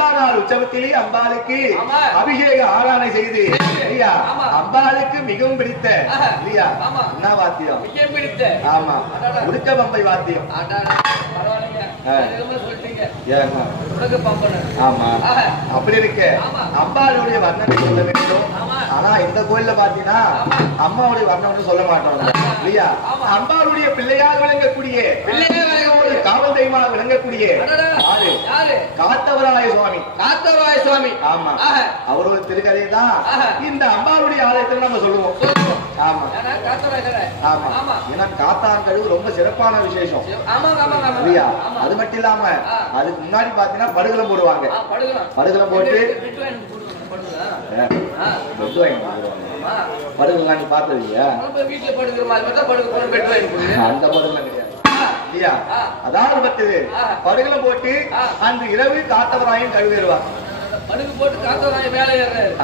உற்சவத்திலே அம்பாளுக்கு அபிஷேக ஆராதனை செய்து இல்லையா அம்பாளுக்கு மிகவும் பிடித்த இல்லையா என்ன வாத்தியம் மிகவும் பிடித்த ஆமா உடுக்க பம்பை வாத்தியம் ஆமா அப்படி இருக்க அம்பாளுடைய வர்ணனை சொல்ல வேண்டும். ஆனா இந்த கோயில்ல பாத்தீங்கன்னா அம்மாவுடைய வர்ணனை சொல்ல மாட்டோம் இல்லையா அம்பாளுடைய பிள்ளையாக விளங்கக்கூடிய காவல் தெய்வமாக விளங்கக்கூடிய காத்தவராய சுவாமி ஆமா அவரோட திருக்கதையை தான் இந்த அம்பாளுடைய ஆலயத்தில் நம்ம சொல்லுவோம். ஆமா ஆமா ஏன்னா காத்தான் கழுவு ரொம்ப சிறப்பான விசேஷம் இல்லையா அது மட்டும் இல்லாம அதுக்கு முன்னாடி பாத்தீங்கன்னா படுகளம் போடுவாங்க. படுகளம் போட்டு படுகளம் நீ பார்த்ததுயா அந்த படுகளம் கிடையாது இல்லையா அதாவது பத்தது படுகளம் போட்டு அன்று இரவு காத்தவராயும் கழுவிடுவார். படுகு போட்டு காத்தவராயம் மேலே ஏறாரு.